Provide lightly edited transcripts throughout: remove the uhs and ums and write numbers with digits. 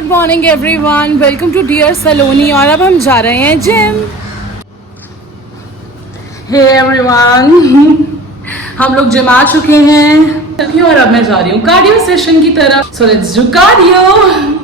Good morning everyone, welcome to dear Saloni. और अब हम जा रहे हैं जिम। हे एवरीवन, हम लोग जिम आ चुके हैं और अब मैं जा रही हूँ कार्डियो सेशन की तरफ। So let's do cardio.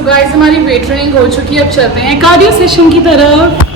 So guys हमारी वेट ट्रेनिंग हो चुकी है, अब चलते हैं कार्डियो सेशन की तरफ।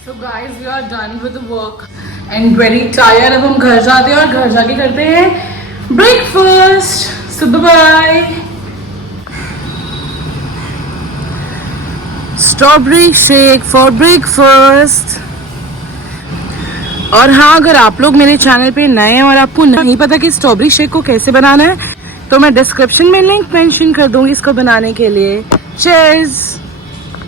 So guys, we are done with the work and very tired. अब हम घर जाते हैं और घर जाके करते हैं breakfast. So bye. Strawberry shake for breakfast. और हाँ, अगर आप लोग मेरे चैनल पे नए हैं और आपको नहीं पता कि स्ट्रॉबेरी शेक को कैसे बनाना है, तो मैं डिस्क्रिप्शन में लिंक मेंशन कर दूंगी इसको बनाने के लिए। Cheers.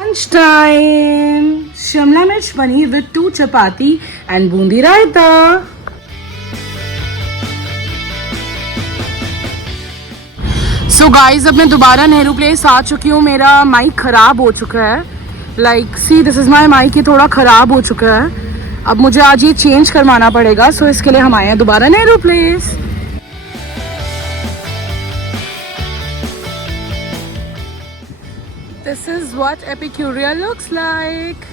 Lunch time. Shimla mirch paneer with 2 chapati and boondi raita. So guys, अब मैं दोबारा नेहरू प्लेस आ चुकी हूँ। मेरा माइक खराब हो चुका है। Like see this is my mic, ये थोड़ा खराब हो चुका है। अब मुझे आज ये चेंज करवाना पड़ेगा। सो इसके लिए हम आए हैं दोबारा Nehru place. This is what Epicuria looks like.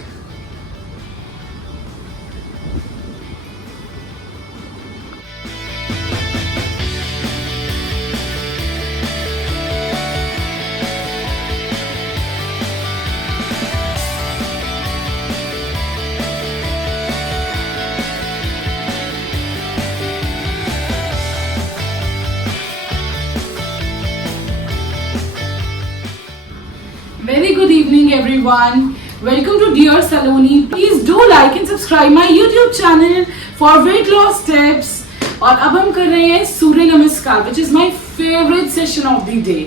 Very good evening everyone. Welcome to Dear Saloni. Please do like and subscribe my YouTube channel for weight loss tips. और अब हम कर रहे हैं सूर्य नमस्कार, which is my favorite session of the day.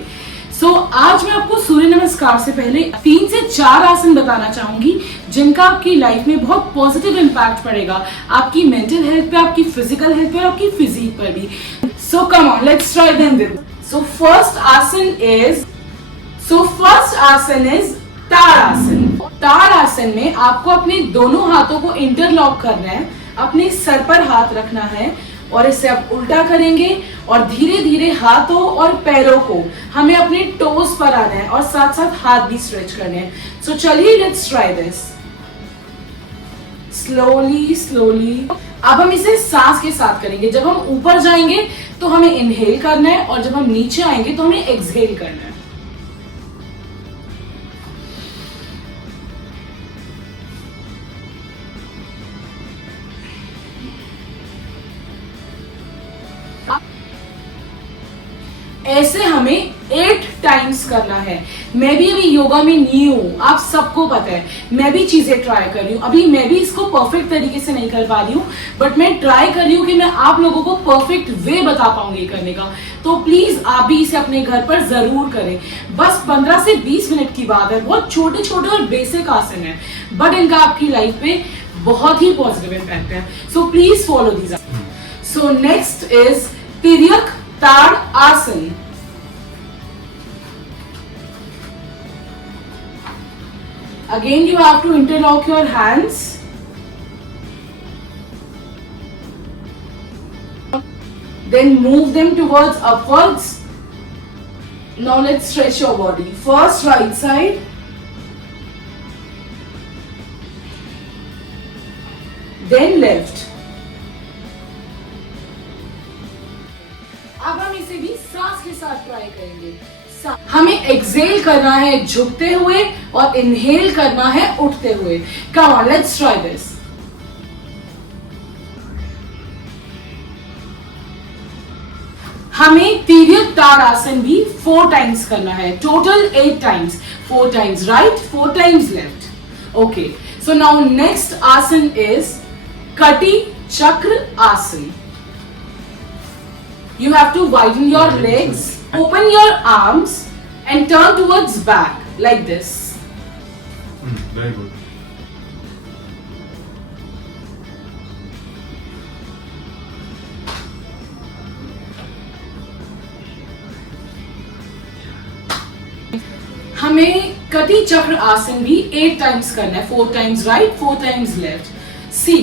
So आज मैं आपको सूर्य नमस्कार से पहले 3 से 4 आसन बताना चाहूंगी जिनका आपकी लाइफ में बहुत पॉजिटिव इम्पैक्ट पड़ेगा, आपकी मेंटल हेल्थ पे, आपकी फिजिकल हेल्थ पे, आपकी फिजिक पर भी। So come on, let's try them. So first आसन इज ताड़ासन। ताड़ासन में आपको अपने दोनों हाथों को इंटरलॉक करना है, अपने सर पर हाथ रखना है और इसे आप उल्टा करेंगे और धीरे धीरे हाथों और पैरों को हमें अपने टोस पर आना है और साथ साथ हाथ भी स्ट्रेच करने हैं। सो चलिए let's try this slowly slowly. अब हम इसे सांस के साथ करेंगे। जब हम ऊपर जाएंगे तो हमें इनहेल करना है और जब हम नीचे आएंगे तो हमें एक्सहेल करना है। ऐसे हमें 8 टाइम्स करना है। मैं भी अभी योगा में न्यू हूँ, आप सबको पता है। मैं भी चीजें ट्राई कर रही हूँ, अभी मैं भी इसको परफेक्ट तरीके से नहीं कर पा रही हूँ, बट मैं ट्राई कर रही हूँ कि मैं आप लोगों को परफेक्ट वे बता पाऊंगी करने का। तो प्लीज आप भी इसे अपने घर पर जरूर करें। बस 15 से 20 मिनट की बात है। बहुत छोटे छोटे और बेसिक आसन है, बट इनका आपकी लाइफ पे बहुत ही पॉजिटिव इम्पैक्ट है। So please follow these. So next is Tiryak Tadasana. Again you have to interlock your hands. Then move them towards upwards. Now let's stretch your body. First right side. Then left. अब हम इसे भी सांस के साथ try करेंगे। हमें exhale करना है झुकते हुए और इनहेल करना है उठते हुए। Come on, let's try this. हमें तिर्यक ताड़ आसन भी 4 टाइम्स करना है। Total 8 times. 4 times right, 4 times left. Okay, so now next आसन इज कटी चक्र आसन। You have to widen your legs, open your arms and turn towards back like this. Very good. हमें कटी चक्र आसन भी 8 टाइम्स करना है, 4 times right, 4 times left. See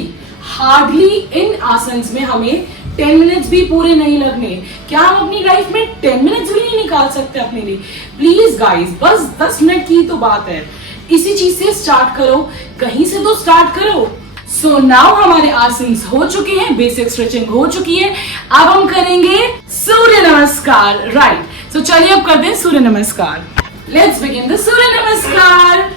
hardly in आसन में हमें 10 मिनट्स भी पूरे नहीं लगने। क्या हम अपनी लाइफ में 10 मिनट्स भी नहीं निकाल सकते अपने लिए? प्लीज गाइस, बस 10 मिनट की तो बात है। इसी चीज से स्टार्ट करो, कहीं से तो स्टार्ट करो। सो नाउ हमारे आसन हो चुके हैं, बेसिक स्ट्रेचिंग हो चुकी है। अब हम करेंगे सूर्य नमस्कार, राइट। सो चलिए अब करते हैं सूर्य नमस्कार। लेट्स बिगिन द सूर्य नमस्कार।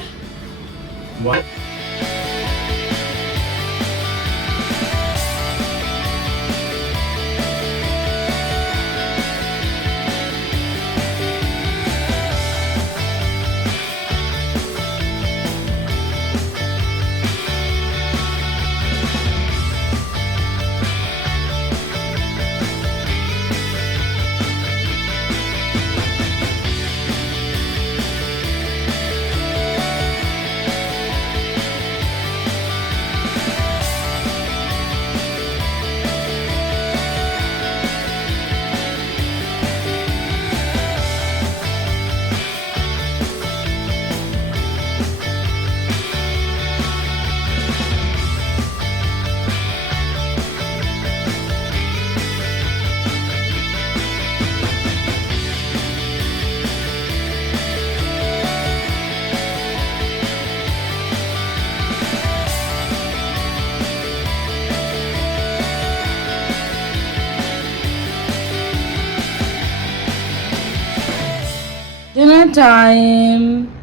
Dinner time.